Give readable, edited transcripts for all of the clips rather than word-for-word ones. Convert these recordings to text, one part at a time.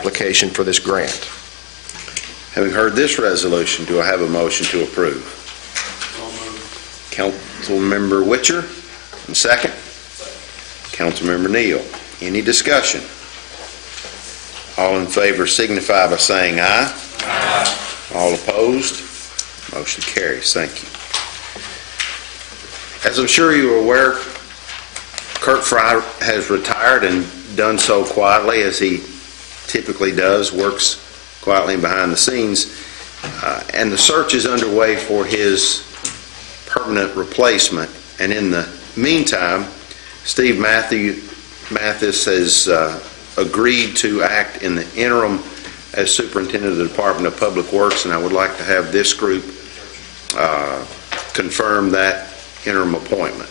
application for this grant. Having heard this resolution, do I have a motion to approve? Councilmember Witcher, and second? Councilmember Neal. Any discussion? All in favor signify by saying aye. Aye. All opposed? Motion carries. Thank you. As I'm sure you are aware, Kurt Fry has retired and done so quietly, as he typically does, works quietly behind the scenes, and the search is underway for his permanent replacement. And in the meantime, Steve Mathis has agreed to act in the interim as superintendent of the Department of Public Works, and I would like to have this group confirm that interim appointment.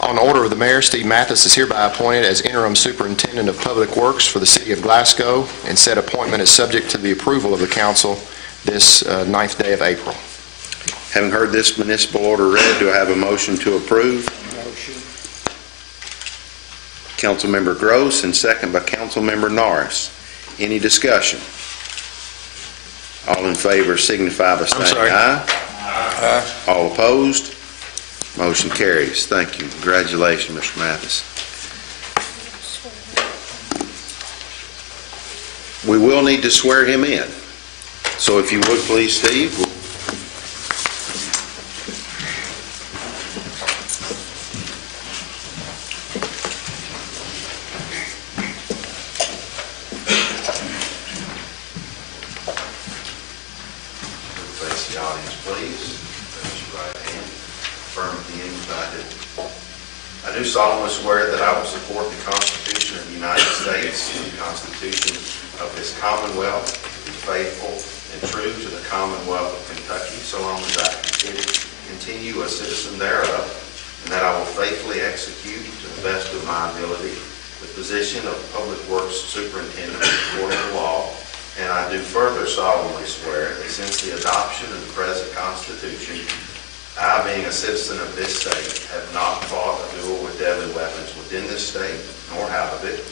On order of the Mayor, Steve Mathis is hereby appointed as Interim Superintendent of Public Works for the City of Glasgow, and said appointment is subject to the approval of the Council this 9th day of April. Having heard this municipal order read, do I have a motion to approve? Motion. Councilmember Gross, and second by Councilmember Norris. Any discussion? All in favor signify by saying aye. Aye. All opposed? Motion carries. Thank you. Congratulations, Mr. Mathis. We will need to swear him in. So if you would please, Steve. Face the audience, please. Raise your right hand. Affirm at the end that I do. I do solemnly swear that I will support the Constitution of the United States and the Constitution of this Commonwealth, to be faithful and true to the Commonwealth of Kentucky, so long as I continue a citizen thereof, and that I will faithfully execute to the best of my ability the position of Public Works Superintendent according to law. And I do further solemnly swear that since the adoption of the present Constitution, I, being a citizen of this state, have not fought a duel with deadly weapons within this state, nor out of it,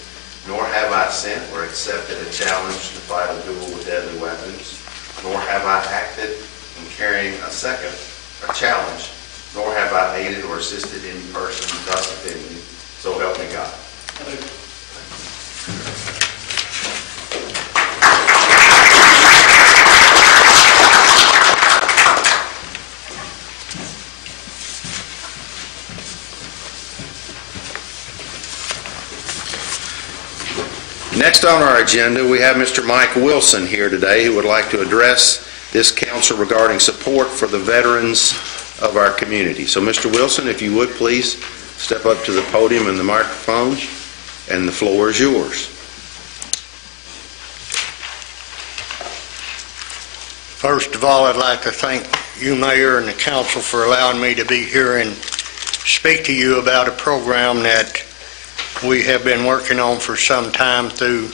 nor have I sent or accepted a challenge to fight a duel with deadly weapons, nor have I acted in carrying a challenge, nor have I aided or assisted any person thus offending. So help me God. Next on our agenda, we have Mr. Mike Wilson here today, who would like to address this council regarding support for the veterans of our community. So, Mr. Wilson, if you would please step up to the podium and the microphone, and the floor is yours. First of all, I'd like to thank you, Mayor, and the council for allowing me to be here and speak to you about a program that we have been working on for some time through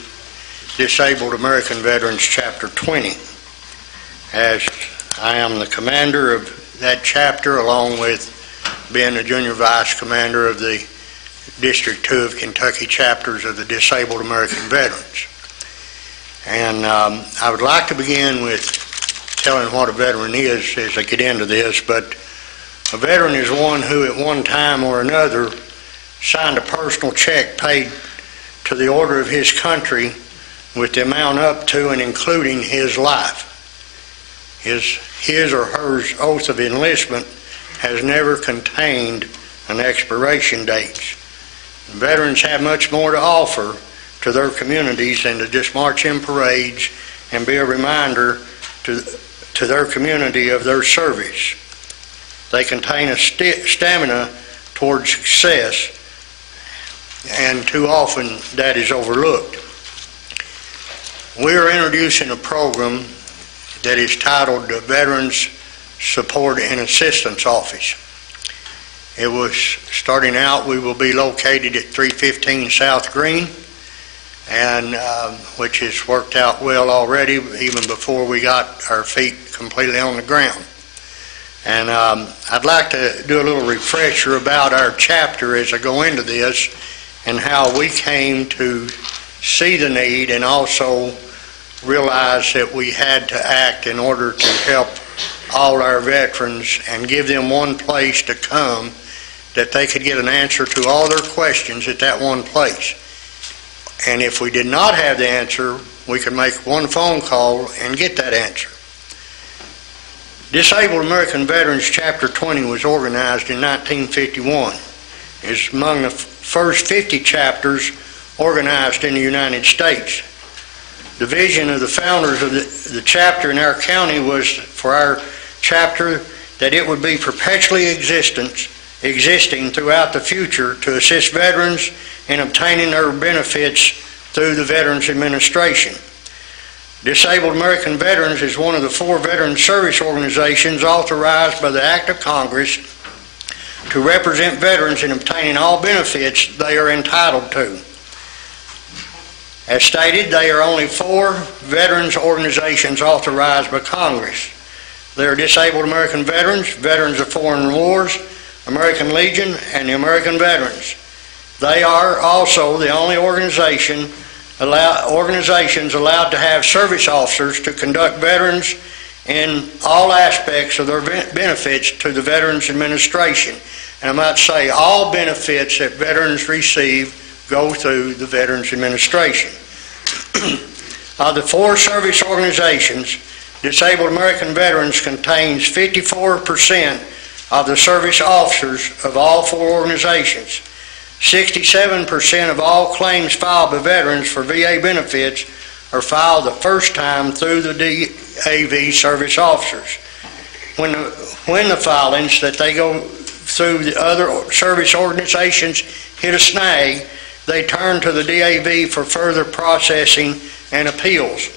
Disabled American Veterans Chapter 20. As I am the commander of that chapter, along with being the junior vice commander of the District 2 of Kentucky chapters of the Disabled American Veterans. And I would like to begin with telling what a veteran is as I get into this, but a veteran is one who at one time or another signed a personal check paid to the order of his country with the amount up to and including his life. His or her oath of enlistment has never contained an expiration date. Veterans have much more to offer to their communities than to just march in parades and be a reminder to their community of their service. They contain a stamina towards success, and too often that is overlooked. We are introducing a program that is titled the Veterans Support and Assistance Office. It was starting out, we will be located at 315 South Green, and which has worked out well already, even before we got our feet completely on the ground. And I'd like to do a little refresher about our chapter as I go into this, and how we came to see the need and also realize that we had to act in order to help all our veterans and give them one place to come that they could get an answer to all their questions at that one place. And if we did not have the answer, we could make one phone call and get that answer. Disabled American Veterans Chapter 20 was organized in 1951. It's among the first 50 chapters organized in the United States. The vision of the founders of the chapter in our county was for our chapter that it would be perpetually existing throughout the future to assist veterans in obtaining their benefits through the Veterans Administration. Disabled American Veterans is one of the 4 veteran service organizations authorized by the Act of Congress to represent veterans in obtaining all benefits they are entitled to. As stated, there are only 4 veterans organizations authorized by Congress. They are Disabled American Veterans, Veterans of Foreign Wars, American Legion, and the American Veterans. They are also the only organizations allowed to have service officers to conduct veterans in all aspects of their benefits to the Veterans Administration. And I might say all benefits that veterans receive go through the Veterans Administration. Of the 4 service organizations, Disabled American Veterans contains 54% of the service officers of all 4 organizations. 67% of all claims filed by veterans for VA benefits are filed the first time through the DAV service officers. When the filings that they go through the other service organizations hit a snag, they turn to the DAV for further processing and appeals.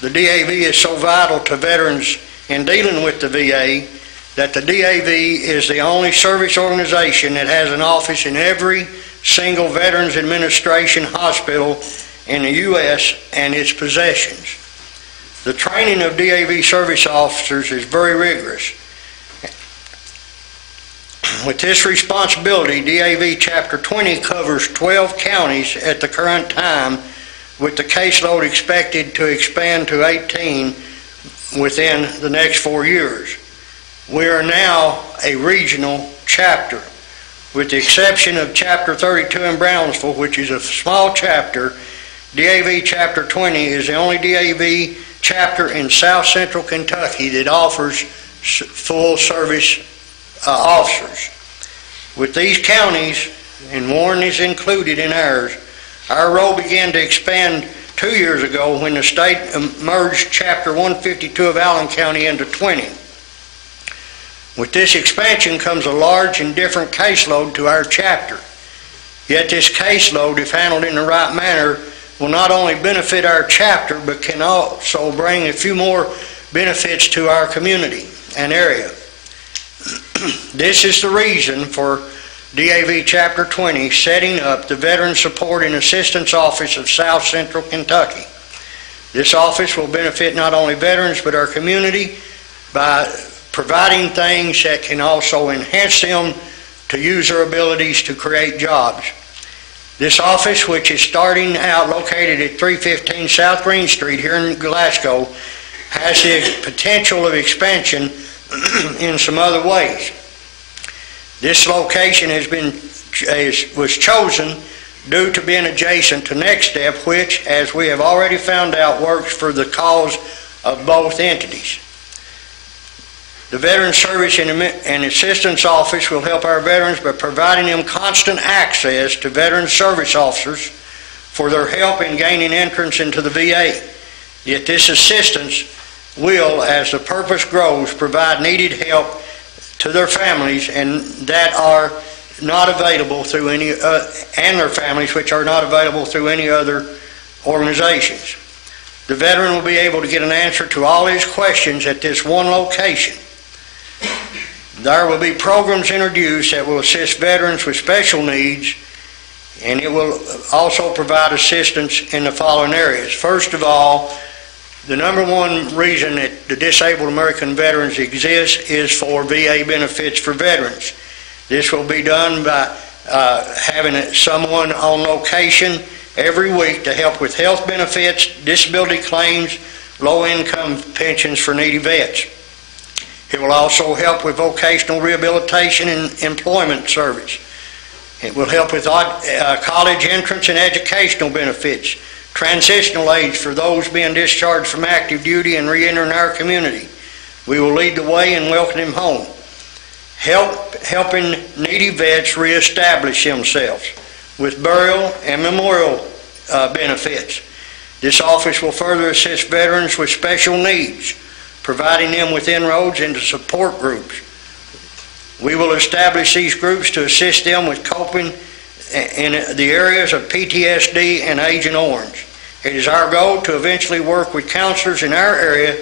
The DAV is so vital to veterans in dealing with the VA that the DAV is the only service organization that has an office in every single Veterans Administration hospital in the U.S. and its possessions. The training of DAV service officers is very rigorous. With this responsibility, DAV Chapter 20 covers 12 counties at the current time, with the caseload expected to expand to 18 within the next 4 years. We are now a regional chapter. With the exception of Chapter 32 in Brownsville, which is a small chapter, DAV Chapter 20 is the only DAV chapter in South Central Kentucky that offers full service officers. With these counties, and Warren is included in ours, our role began to expand 2 years ago when the state merged Chapter 152 of Allen County into 20. With this expansion comes a large and different caseload to our chapter. Yet this caseload, if handled in the right manner, will not only benefit our chapter, but can also bring a few more benefits to our community and area. This is the reason for DAV Chapter 20 setting up the Veteran Support and Assistance Office of South Central Kentucky. This office will benefit not only veterans but our community by providing things that can also enhance them to use their abilities to create jobs. This office, which is starting out located at 315 South Green Street here in Glasgow, has the potential of expansion in some other ways. This location was chosen due to being adjacent to Next Step, which, as we have already found out, works for the cause of both entities. The Veteran Service and Assistance Office will help our veterans by providing them constant access to veteran service officers for their help in gaining entrance into the VA. Yet this assistance will, as the purpose grows, provide needed help to their families and that are not available through any and their families which are not available through any other organizations. The veteran will be able to get an answer to all his questions at this one location. There will be programs introduced that will assist veterans with special needs, and it will also provide assistance in the following areas. First of all, the number one reason that the Disabled American Veterans exists is for VA benefits for veterans. This will be done by having someone on location every week to help with health benefits, disability claims, low-income pensions for needy vets. It will also help with vocational rehabilitation and employment service. It will help with college entrance and educational benefits, transitional aids for those being discharged from active duty and re-entering our community. We will lead the way and welcome them home. Helping needy vets reestablish themselves with burial and memorial benefits. This office will further assist veterans with special needs, providing them with inroads into support groups. We will establish these groups to assist them with coping in the areas of PTSD and Agent Orange. It is our goal to eventually work with counselors in our area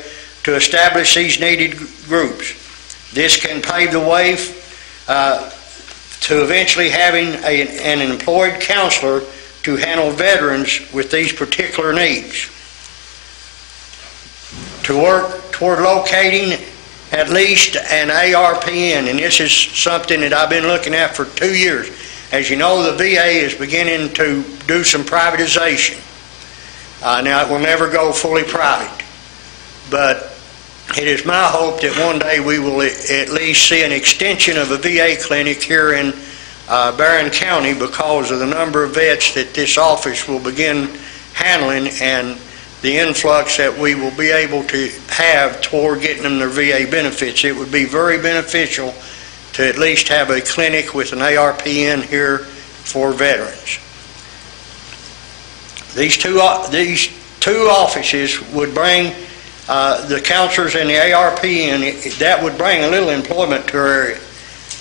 to establish these needed groups. This can pave the way to eventually having an employed counselor to handle veterans with these particular needs. To work toward locating at least an ARPN, and this is something that I've been looking at for 2 years. As you know, the VA is beginning to do some privatization. Now, it will never go fully private, but it is my hope that one day we will at least see an extension of a VA clinic here in Barron County because of the number of vets that this office will begin handling and the influx that we will be able to have toward getting them their VA benefits. It would be very beneficial to at least have a clinic with an ARPN here for veterans. These two offices would bring the counselors and the ARPN, that would bring a little employment to our area.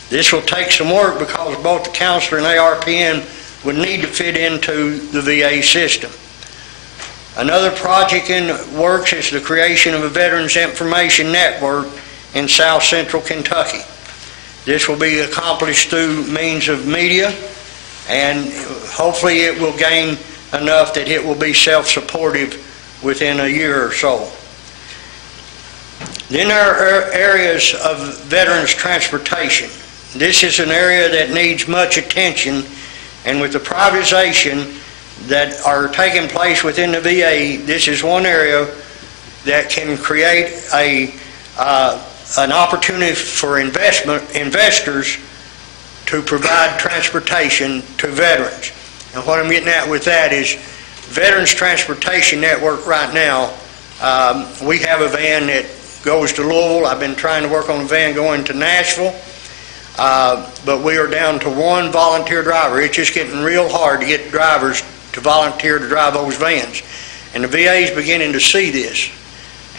This will take some work because both the counselor and ARPN would need to fit into the VA system. Another project in the works is the creation of a Veterans Information Network in South Central Kentucky. This will be accomplished through means of media, and hopefully it will gain enough that it will be self-supportive within a year or so. Then there are areas of veterans transportation. This is an area that needs much attention, and with the privatization that are taking place within the VA, this is one area that can create an opportunity for investors to provide transportation to veterans. And what I'm getting at with that is Veterans Transportation Network right now, we have a van that goes to Louisville. I've been trying to work on a van going to Nashville, but we are down to one volunteer driver. It's just getting real hard to get drivers to volunteer to drive those vans. And the VA is beginning to see this.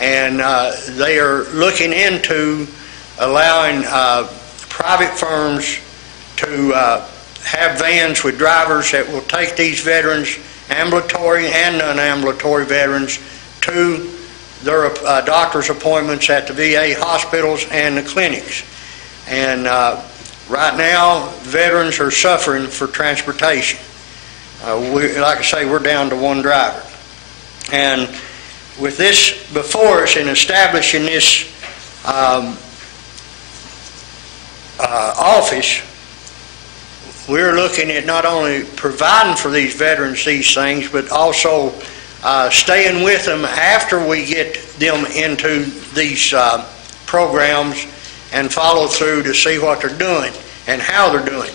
And they are looking into allowing private firms to have vans with drivers that will take these veterans, ambulatory and non-ambulatory veterans, to their doctor's appointments at the VA hospitals and the clinics. And right now, veterans are suffering for transportation. Like I say, we're down to one driver. And with this before us in establishing this office, we're looking at not only providing for these veterans these things, but also staying with them after we get them into these programs and follow through to see what they're doing and how they're doing.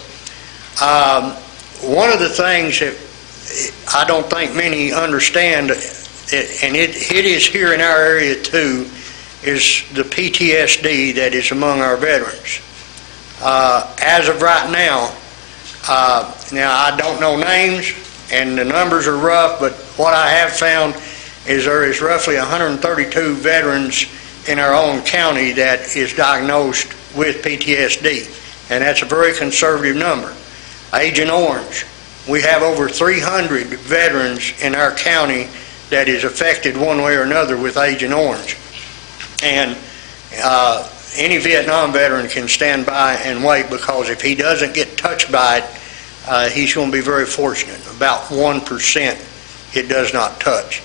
One of the things that I don't think many understand, and it is here in our area too, is the PTSD that is among our veterans. As of right now, now I don't know names and the numbers are rough, but what I have found is there is roughly 132 veterans in our own county that is diagnosed with PTSD, and that's a very conservative number. Agent Orange, we have over 300 veterans in our county that is affected one way or another with Agent Orange. And any Vietnam veteran can stand by and wait, because if he doesn't get touched by it, he's going to be very fortunate. About 1% it does not touch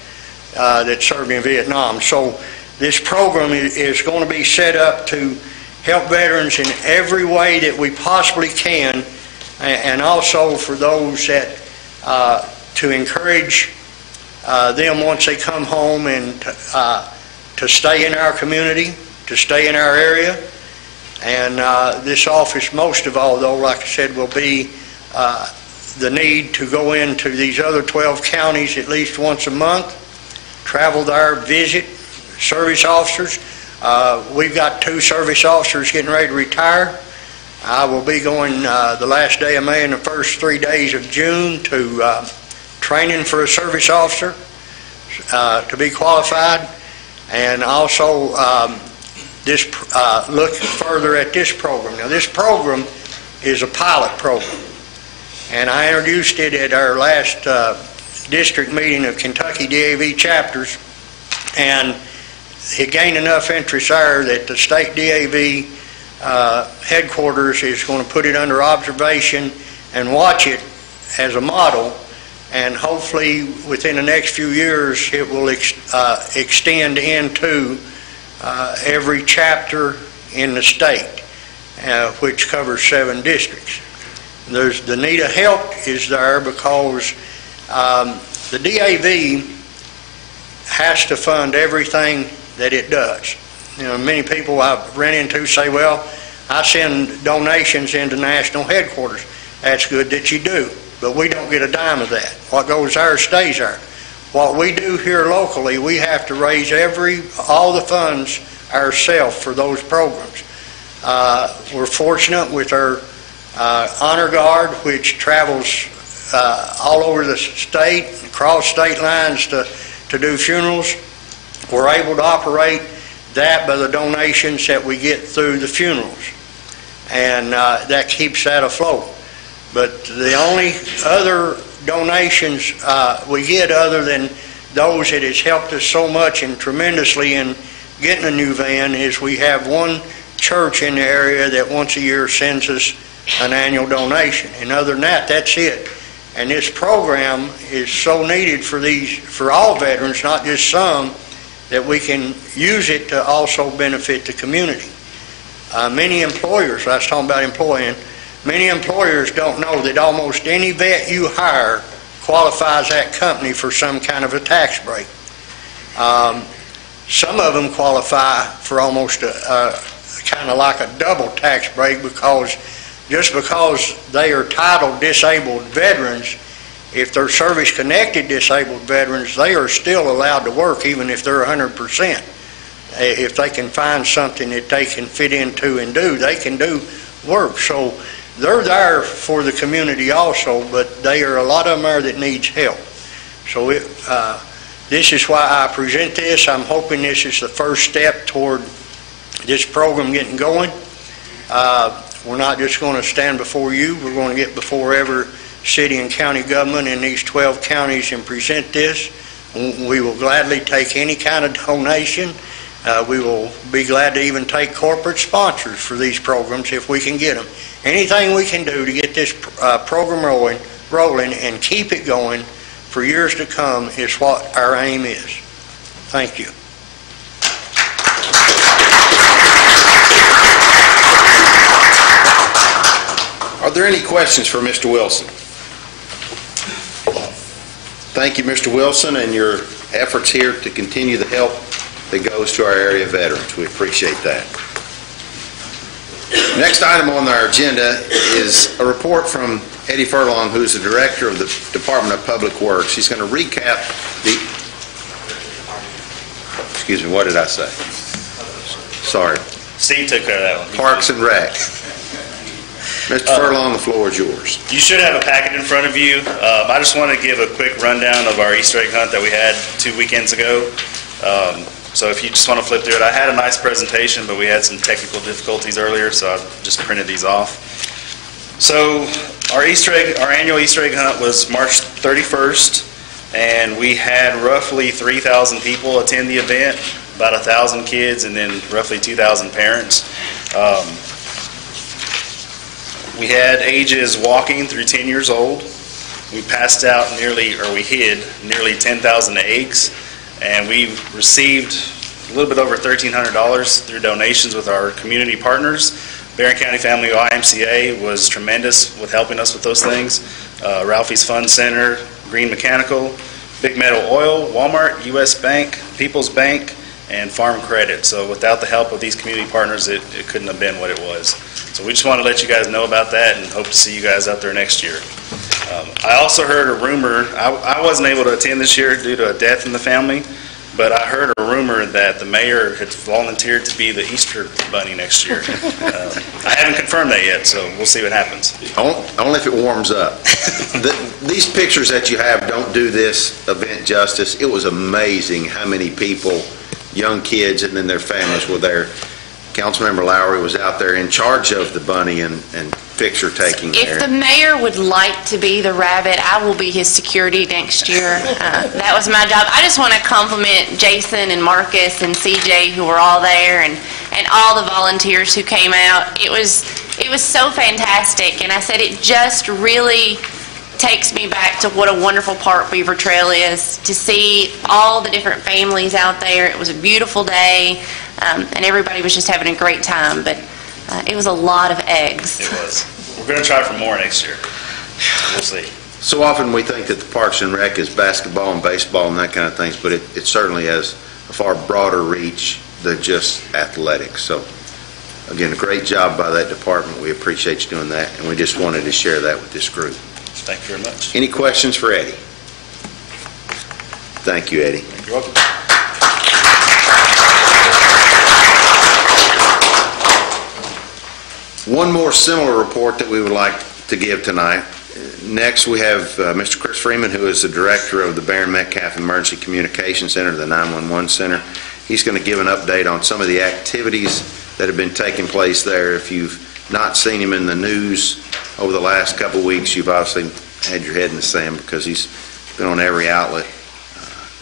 that served in Vietnam. So this program is going to be set up to help veterans in every way that we possibly can, and also for those that to encourage them once they come home and to stay in our community, to stay in our area. And this office, most of all, though, like I said, will be the need to go into these other 12 counties at least once a month, travel there, visit service officers. We've got 2 service officers getting ready to retire. I will be going the last day of May and the first 3 days of June to training for a service officer to be qualified, and also look further at this program. Now, this program is a pilot program, and I introduced it at our last district meeting of Kentucky DAV chapters, and it gained enough interest there that the state DAV headquarters is going to put it under observation and watch it as a model, and hopefully within the next few years it will extend into every chapter in the state, which covers 7 districts. The need of help is there because the DAV has to fund everything that it does. You know, many people I've run into say, well, I send donations into national headquarters. That's good that you do, but we don't get a dime of that. What goes there stays there. What we do here locally, we have to raise all the funds ourselves for those programs. We're fortunate with our Honor Guard, which travels all over the state, across state lines to do funerals. We're able to operate that by the donations that we get through the funerals, and that keeps that afloat. But the only other donations we get, other than those that has helped us so much and tremendously in getting a new van, is we have one church in the area that once a year sends us an annual donation. And other than that, that's it. And this program is so needed for all veterans, not just some, that we can use it to also benefit the community. Many employers, I was talking about employing, many employers don't know that almost any vet you hire qualifies that company for some kind of a tax break. Some of them qualify for almost kind of like a double tax break, because just because they are titled disabled veterans, if they're service-connected disabled veterans, they are still allowed to work even if they're 100%. If they can find something that they can fit into and do, they can do work. So they're there for the community also, but a lot of them are that needs help. So this is why I present this. I'm hoping this is the first step toward this program getting going. We're not just going to stand before you. We're going to get before every city and county government in these 12 counties and present this. We will gladly take any kind of donation. We will be glad to even take corporate sponsors for these programs if we can get them. Anything we can do to get this program rolling and keep it going for years to come is what our aim is. Thank you. Are there any questions for Mr. Wilson? Thank you, Mr. Wilson, and your efforts here to continue the help that goes to our area veterans. We appreciate that. Next item on our agenda is a report from Eddie Furlong, who's the Director of the Department of Public Works. He's going to recap excuse me, what did I say? Sorry. Steve took care of that one. Parks and Rec. Mr. Furlong, the floor is yours. You should have a packet in front of you. I just want to give a quick rundown of our Easter egg hunt that we had 2 weekends ago. So if you just want to flip through it, I had a nice presentation, but we had some technical difficulties earlier, so I just printed these off. So our annual Easter egg hunt was March 31st, and we had roughly 3,000 people attend the event, about 1,000 kids, and then roughly 2,000 parents. We had ages walking through 10 years old. We passed out we hid nearly 10,000 eggs, and we received a little bit over $1,300 through donations with our community partners. Barron County Family YMCA was tremendous with helping us with those things. Ralphie's Fun Center, Green Mechanical, Big Metal Oil, Walmart, U.S. Bank, People's Bank, and Farm Credit. So without the help of these community partners, it couldn't have been what it was. So we just want to let you guys know about that and hope to see you guys out there next year. I also heard a rumor, I wasn't able to attend this year due to a death in the family, but I heard a rumor that the mayor had volunteered to be the Easter Bunny next year. I haven't confirmed that yet, so we'll see what happens. Only if it warms up. These pictures that you have don't do this event justice. It was amazing how many people, young kids and then their families were there. Councilmember Lowry was out there in charge of the bunny and picture taking there. If the mayor would like to be the rabbit, I will be his security next year. That was my job. I just want to compliment Jason and Marcus and CJ who were all there and all the volunteers who came out. It was so fantastic, and I said it just really takes me back to what a wonderful part Beaver Trail is, to see all the different families out there. It was a beautiful day, and everybody was just having a great time, but it was a lot of eggs. It was. We're going to try for more next year. We'll see. So often we think that the Parks and Rec is basketball and baseball and that kind of things, but it certainly has a far broader reach than just athletics. So, again, a great job by that department. We appreciate you doing that, and we just wanted to share that with this group. Thank you very much. Any questions for Eddie? Thank you, Eddie. You're welcome. One more similar report that we would like to give tonight. Next, we have Mr. Chris Freeman, who is the director of the Baron Metcalf Emergency Communication Center, the 911 Center. He's going to give an update on some of the activities that have been taking place there. If you've not seen him in the news over the last couple of weeks, you've obviously had your head in the sand because he's been on every outlet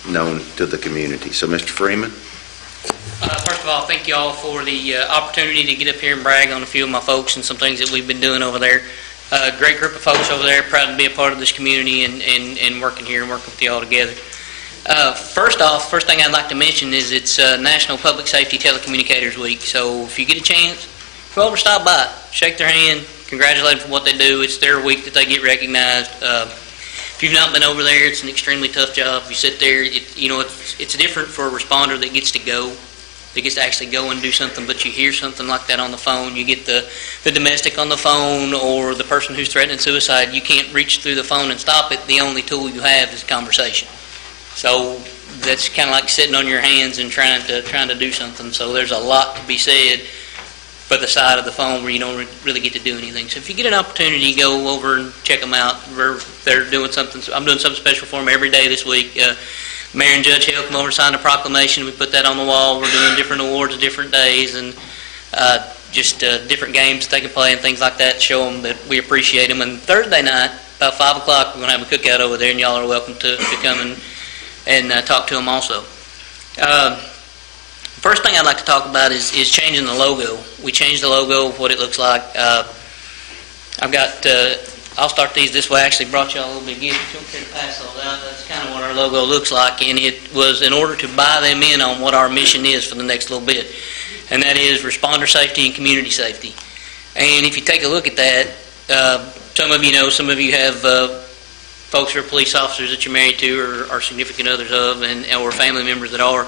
known to the community. So, Mr. Freeman. First of all, thank you all for the opportunity to get up here and brag on a few of my folks and some things that we've been doing over there. Great group of folks over there, proud to be a part of this community and working here and working with you all together. First thing I'd like to mention is it's National Public Safety Telecommunicators Week, so if you get a chance, go over, stop by, shake their hand, congratulate them for what they do. It's their week that they get recognized. If you've not been over there, it's an extremely tough job. You sit there, it's different for a responder that gets to actually go and do something, but you hear something like that on the phone, you get the domestic on the phone or the person who's threatening suicide, you can't reach through the phone and stop it. The only tool you have is conversation. So that's kind of like sitting on your hands and trying to do something. So there's a lot to be said for the side of the phone where you don't really get to do anything. So if you get an opportunity, go over and check them out. They're doing something. I'm doing something special for them every day this week. Mayor and Judge Hill come over and sign a proclamation. We put that on the wall. We're doing different awards different days and just different games they can play and things like that to show them that we appreciate them. And Thursday night, about 5 o'clock, we're going to have a cookout over there, and y'all are welcome to come and talk to them also. First thing I'd like to talk about is changing the logo. We changed the logo, what it looks like. I'll start these this way. I actually brought y'all a little bit of gift. If you don't care to pass those out, that's kind of what our logo looks like, and it was in order to buy them in on what our mission is for the next little bit, and that is responder safety and community safety. And if you take a look at that, some of you know, some of you have folks who are police officers that you're married to or are significant others of, or family members that are.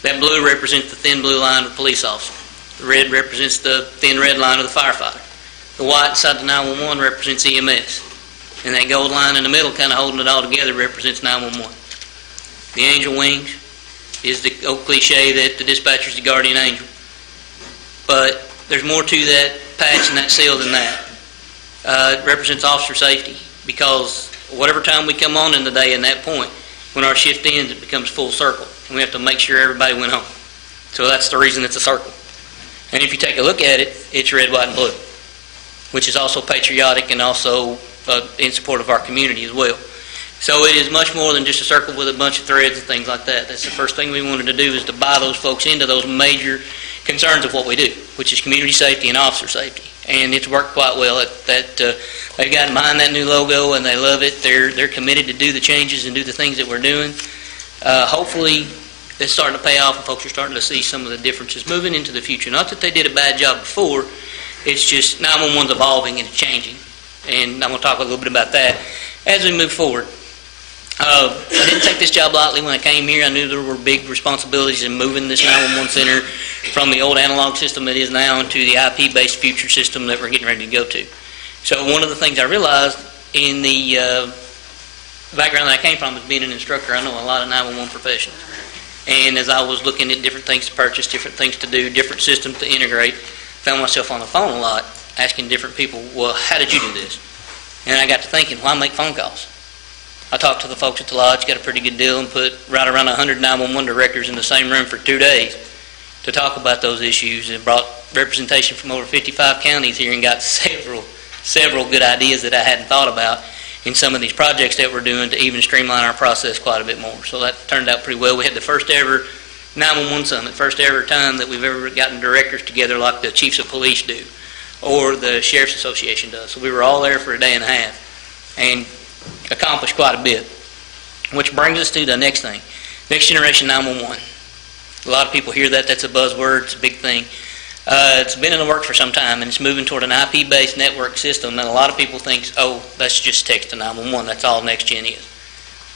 That blue represents the thin blue line of the police officer. The red represents the thin red line of the firefighter. The white inside the 911 represents EMS. And that gold line in the middle, kind of holding it all together, represents 911. The angel wings is the old cliche that the dispatcher is the guardian angel. But there's more to that patch and that seal than that. It represents officer safety, because whatever time we come on in the day and that point, when our shift ends, it becomes full circle. And we have to make sure everybody went home. So that's the reason it's a circle. And if you take a look at it, it's red, white, and blue, which is also patriotic and also in support of our community as well. So it is much more than just a circle with a bunch of threads and things like that. That's the first thing we wanted to do, is to buy those folks into those major concerns of what we do, which is community safety and officer safety. And it's worked quite well. They've gotten behind that new logo and they love it. They're committed to do the changes and do the things that we're doing. Hopefully it's starting to pay off and folks are starting to see some of the differences moving into the future. Not that they did a bad job before, it's just 911's evolving and changing. And I'm going to talk a little bit about that as we move forward. I didn't take this job lightly when I came here. I knew there were big responsibilities in moving this 911 center from the old analog system it is now into the IP-based future system that we're getting ready to go to. So one of the things I realized in the background that I came from as being an instructor, I know a lot of 911 professionals. And as I was looking at different things to purchase, different things to do, different systems to integrate, found myself on the phone a lot asking different people, well, how did you do this? And I got to thinking, why make phone calls? I talked to the folks at the lodge, got a pretty good deal, and put right around 100 911 directors in the same room for 2 days to talk about those issues, and brought representation from over 55 counties here and got several good ideas that I hadn't thought about in some of these projects that we're doing to even streamline our process quite a bit more. So that turned out pretty well. We had the first ever 911 summit, first ever time that we've ever gotten directors together like the chiefs of police do or the Sheriff's Association does. So we were all there for a day and a half and accomplished quite a bit, which brings us to the next thing, next generation 911. A lot of people hear that, that's a buzzword, it's a big thing. It's been in the works for some time, and it's moving toward an IP-based network system, and a lot of people think, oh, that's just text to 911, that's all next gen is.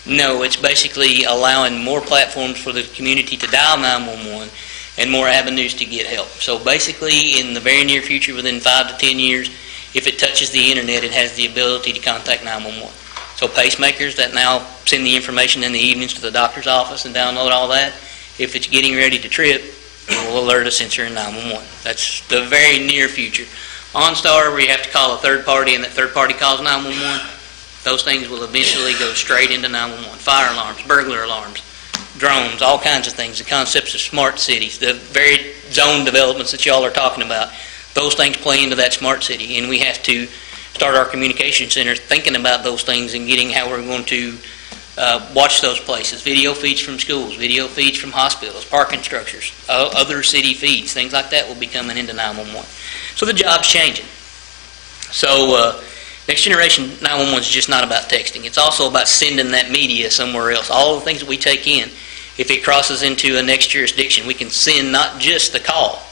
No, it's basically allowing more platforms for the community to dial 911 and more avenues to get help. So basically, in the very near future, within 5 to 10 years, if it touches the internet, it has the ability to contact 911. So pacemakers that now send the information in the evenings to the doctor's office and download all that, if it's getting ready to trip, it will alert a sensor in 911. That's the very near future. OnStar, where you have to call a third party and that third party calls 911, those things will eventually go straight into 911. Fire alarms, burglar alarms, drones, all kinds of things. The concepts of smart cities, the very zone developments that y'all are talking about, those things play into that smart city, and we have to start our communication center thinking about those things and getting how we're going to watch those places. Video feeds from schools, video feeds from hospitals, parking structures, other city feeds, things like that will be coming into 911. So the job's changing. So next generation 911 is just not about texting. It's also about sending that media somewhere else. All the things that we take in, if it crosses into a next jurisdiction, we can send not just the call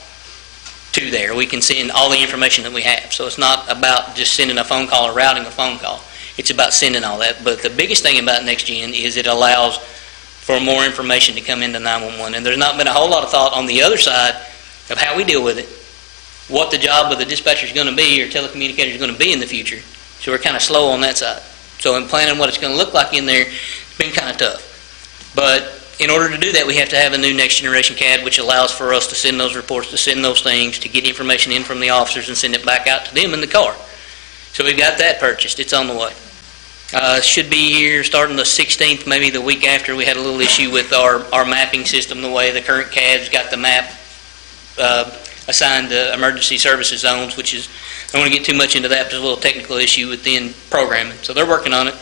to there. We can send all the information that we have. So it's not about just sending a phone call or routing a phone call. It's about sending all that. But the biggest thing about NextGen is it allows for more information to come into 911. And there's not been a whole lot of thought on the other side of how we deal with it, what the job of the dispatcher is going to be or telecommunicator is going to be in the future. So we're kind of slow on that side. So in planning what it's going to look like in there, it's been kind of tough. But in order to do that, we have to have a new next generation CAD, which allows for us to send those reports, to send those things, to get information in from the officers and send it back out to them in the car. So we've got that purchased. It's on the way. Should be here starting the 16th, maybe the week after. We had a little issue with our mapping system, the way the current CAD's got the map assigned to emergency services zones, which is, I don't want to get too much into that, but there's a little technical issue within programming. So they're working on it.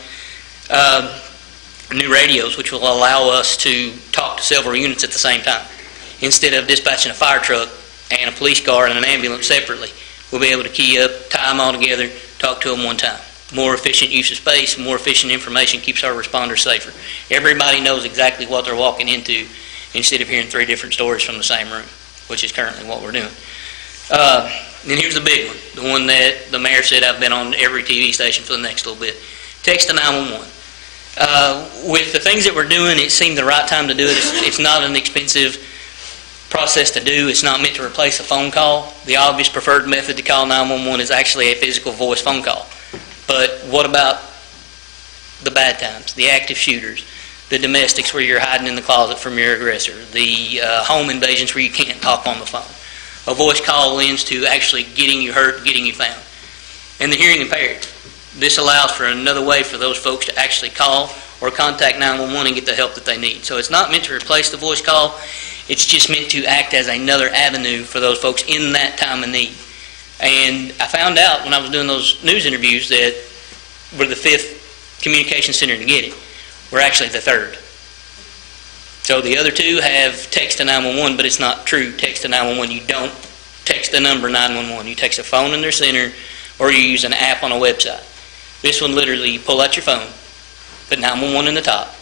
New radios, which will allow us to talk to several units at the same time. Instead of dispatching a fire truck and a police car and an ambulance separately, we'll be able to key up, tie them all together, talk to them one time. More efficient use of space, more efficient information keeps our responders safer. Everybody knows exactly what they're walking into instead of hearing 3 different stories from the same room, which is currently what we're doing. Then here's the big one, the one that the mayor said I've been on every TV station for the next little bit. Text to 911. With the things that we're doing, it seemed the right time to do it. It's not an expensive process to do. It's not meant to replace a phone call. The obvious preferred method to call 911 is actually a physical voice phone call. But what about the bad times, the active shooters, the domestics where you're hiding in the closet from your aggressor, the home invasions where you can't talk on the phone? A voice call lends to actually getting you heard, getting you found. And the hearing impaired. This allows for another way for those folks to actually call or contact 911 and get the help that they need. So it's not meant to replace the voice call. It's just meant to act as another avenue for those folks in that time of need. And I found out when I was doing those news interviews that we're the 5th communication center to get it. We're actually the 3rd. So the other 2 have text to 911, but it's not true text to 911. You don't text the number 911. You text a phone in their center, or you use an app on a website. This one literally, you pull out your phone, put 911 in the top,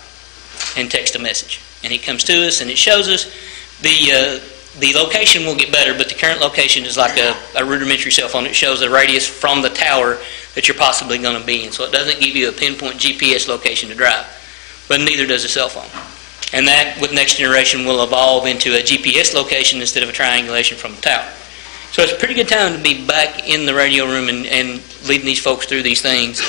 and text a message. And it comes to us and it shows us the location will get better, but the current location is like a rudimentary cell phone. It shows a radius from the tower that you're possibly going to be in. So it doesn't give you a pinpoint GPS location to drive. but neither does a cell phone. And that, with next generation, will evolve into a GPS location instead of a triangulation from the tower. So it's a pretty good time to be back in the radio room and leading these folks through these things.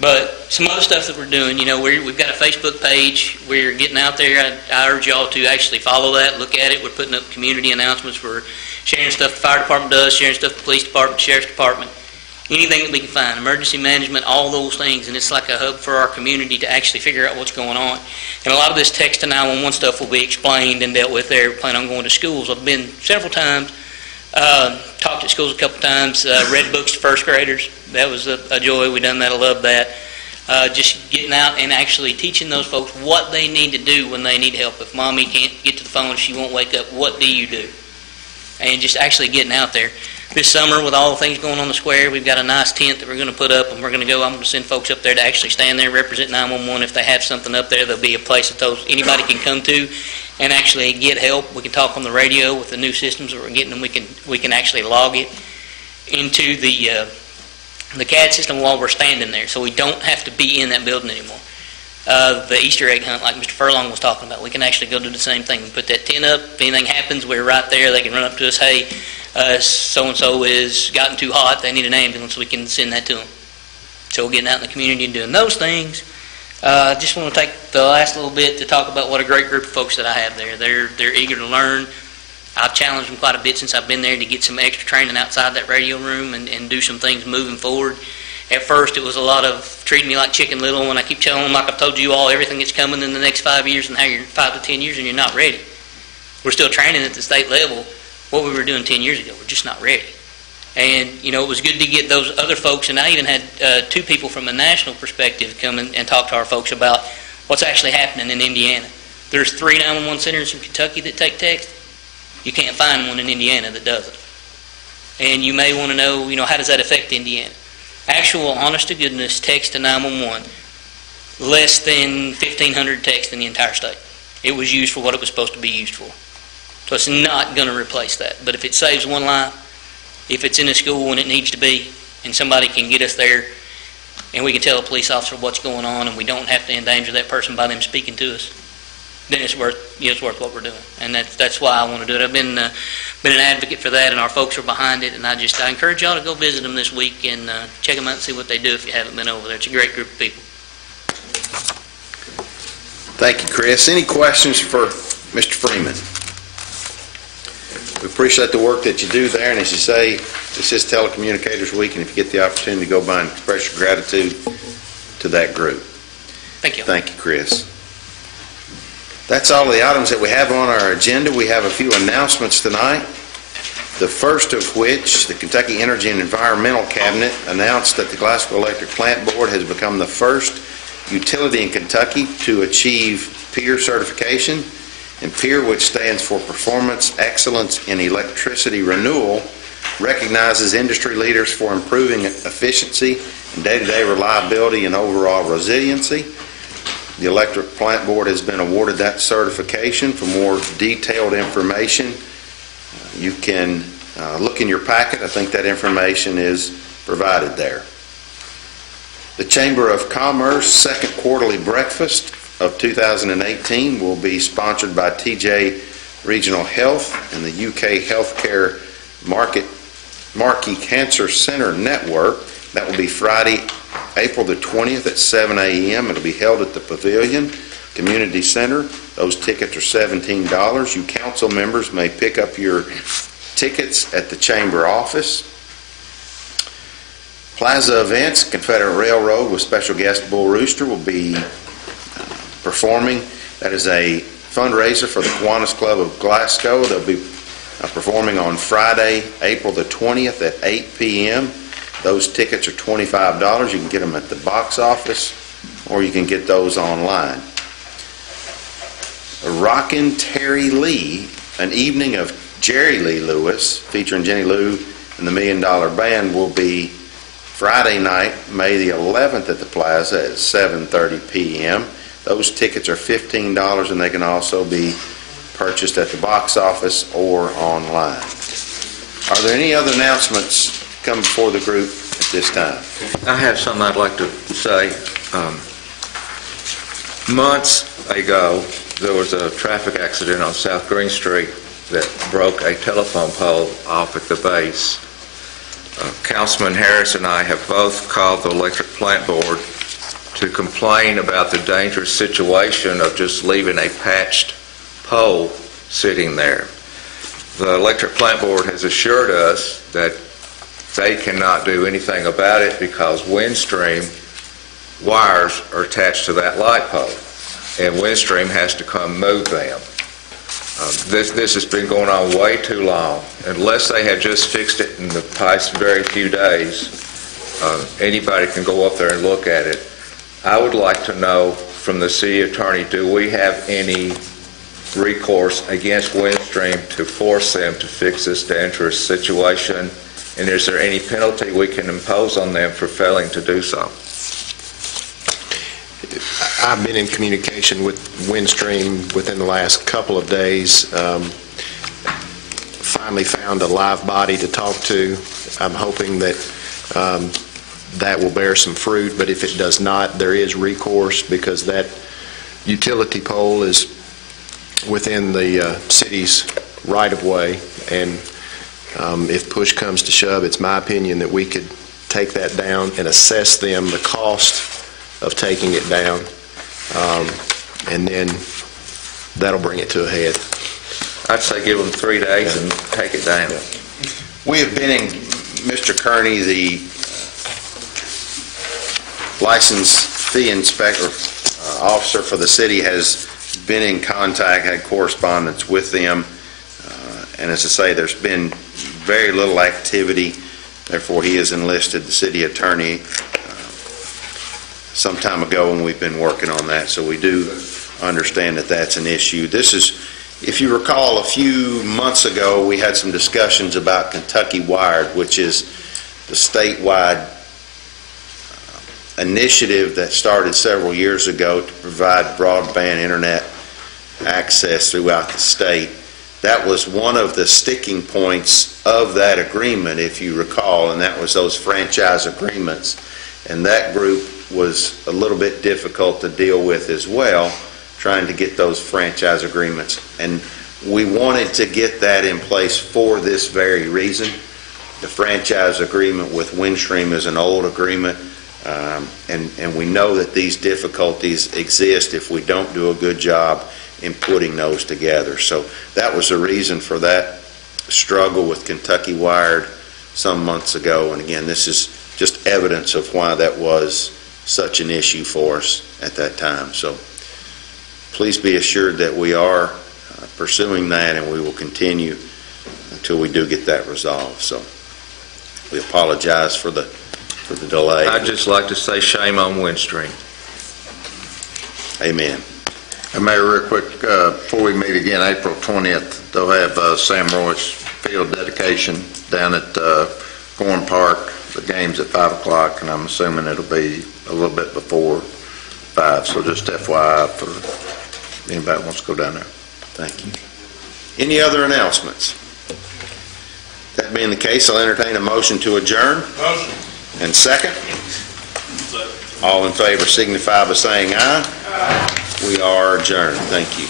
But some other stuff that we're doing, we've got a Facebook page. We're getting out there. I urge y'all to actually follow that, look at it. We're putting up community announcements. We're sharing stuff the fire department does, sharing stuff the police department, sheriff's department, anything that we can find, emergency management, all those things. And it's like a hub for our community to actually figure out what's going on. And a lot of this text to 911 stuff will be explained and dealt with there. We plan on going to schools. I've been several times, talked at schools a couple times, read books to first graders. That was a joy. We done that. I love that. Just getting out and actually teaching those folks what they need to do when they need help. If mommy can't get to the phone, she won't wake up, what do you do? And just actually getting out there. This summer, with all the things going on the square, we've got a nice tent that we're going to put up, and we're going to go. I'm going to send folks up there to actually stand there, represent 911. If they have something up there, there'll be a place that anybody can come to and actually get help. We can talk on the radio with the new systems that we're getting, and we can actually log it into the CAD system while we're standing there, so we don't have to be in that building anymore. The Easter egg hunt, like Mr. Furlong was talking about, we can actually go do the same thing. We put that tent up. If anything happens, we're right there. They can run up to us, hey, so-and-so is gotten too hot, they need an ambulance, we can send that to them. So we're getting out in the community and doing those things. Just want to take the last little bit to talk about what a great group of folks that I have there. They're eager to learn. I've challenged them quite a bit since I've been there to get some extra training outside that radio room and do some things moving forward. At first, it was a lot of treating me like Chicken Little, and I keep telling them, like I've told you all, everything that's coming in the next 5 years and how you're 5 to 10 years and you're not ready. We're still training at the state level. What we were doing 10 years ago, we're just not ready. And, it was good to get those other folks, and I even had 2 people from a national perspective come in and talk to our folks about what's actually happening in Indiana. There's 3 911 centers in Kentucky that take text. You can't find one in Indiana that doesn't. And you may want to know, how does that affect Indiana? Actual, honest-to-goodness text to 911, less than 1,500 texts in the entire state. It was used for what it was supposed to be used for. So it's not going to replace that. But if it saves one life, if it's in a school when it needs to be, and somebody can get us there, and we can tell a police officer what's going on, and we don't have to endanger that person by them speaking to us, then it's worth what we're doing. And that's why I want to do it. I've been an advocate for that, and our folks are behind it. And I encourage y'all to go visit them this week and check them out and see what they do if you haven't been over there. It's a great group of people. Thank you, Chris. Any questions for Mr. Freeman? We appreciate the work that you do there, and as you say, this is Telecommunicators Week, and if you get the opportunity to go by and express your gratitude to that group. Thank you. Thank you, Chris. That's all the items that we have on our agenda. We have a few announcements tonight. The first of which, the Kentucky Energy and Environmental Cabinet announced that the Glasgow Electric Plant Board has become the first utility in Kentucky to achieve PEER certification. And PEER, which stands for Performance Excellence in Electricity Renewal, recognizes industry leaders for improving efficiency and day-to-day reliability and overall resiliency. The Electric Plant Board has been awarded that certification. For more detailed information, you can look in your packet. I think that information is provided there. The Chamber of Commerce second quarterly breakfast of 2018 will be sponsored by TJ Regional Health and the UK Healthcare Markey Cancer Center Network. That will be Friday, April the 20th at 7 a.m. It'll be held at the Pavilion Community Center. Those tickets are $17. You council members may pick up your tickets at the Chamber office. Plaza Events, Confederate Railroad with special guest Bull Rooster will be performing. That is a fundraiser for the Kiwanis Club of Glasgow. They'll be performing on Friday, April the 20th at 8 p.m. Those tickets are $25. You can get them at the box office, or you can get those online. Rockin' Terry Lee, an evening of Jerry Lee Lewis, featuring Jenny Lou and the $1 Million Band, will be Friday night, May the 11th at the Plaza at 7:30 p.m. Those tickets are $15, and they can also be purchased at the box office or online. Are there any other announcements come before the group at this time? I have something I'd like to say. Months ago, there was a traffic accident on South Green Street that broke a telephone pole off at the base. Councilman Harris and I have both called the electric plant board to complain about the dangerous situation of just leaving a patched pole sitting there. The electric plant board has assured us that they cannot do anything about it because Windstream wires are attached to that light pole, and Windstream has to come move them. This has been going on way too long. Unless they have just fixed it in the past very few days, anybody can go up there and look at it. I would like to know from the city attorney, do we have any recourse against Windstream to force them to fix this dangerous situation? And is there any penalty we can impose on them for failing to do so? I've been in communication with Windstream within the last couple of days. Finally found a live body to talk to. I'm hoping that that will bear some fruit, but if it does not, there is recourse because that utility pole is within the city's right-of-way, and if push comes to shove, it's my opinion that we could take that down and assess them the cost of taking it down, and then that'll bring it to a head. I'd say give them 3 days and take it down. We have been in, Mr. Kearney, the licensed fee inspector officer for the city, has been in contact, had correspondence with them, and as I say, there's been very little activity. Therefore, he has enlisted the city attorney some time ago, and we've been working on that, so we do understand that that's an issue. This is, if you recall, a few months ago, we had some discussions about Kentucky Wired, which is the statewide initiative that started several years ago to provide broadband internet access throughout the state. That was one of the sticking points of that agreement, if you recall, and that was those franchise agreements. And that group was a little bit difficult to deal with as well, trying to get those franchise agreements. And we wanted to get that in place for this very reason. The franchise agreement with Windstream is an old agreement, and we know that these difficulties exist if we don't do a good job in putting those together. So that was the reason for that struggle with Kentucky Wired some months ago. And again, this is just evidence of why that was such an issue for us at that time. So please be assured that we are pursuing that, and we will continue until we do get that resolved. So we apologize for the delay. I'd just like to say shame on Windstream. Amen. And Mayor, real quick, before we meet again, April 20th, they'll have Sam Royce field dedication down at Gorham Park. The game's at 5 o'clock, and I'm assuming it'll be a little bit before 5, so just FYI for anybody that wants to go down there. Thank you. Any other announcements? That being the case, I'll entertain a motion to adjourn. Motion. And second? All in favor signify by saying aye. Aye. We are adjourned. Thank you.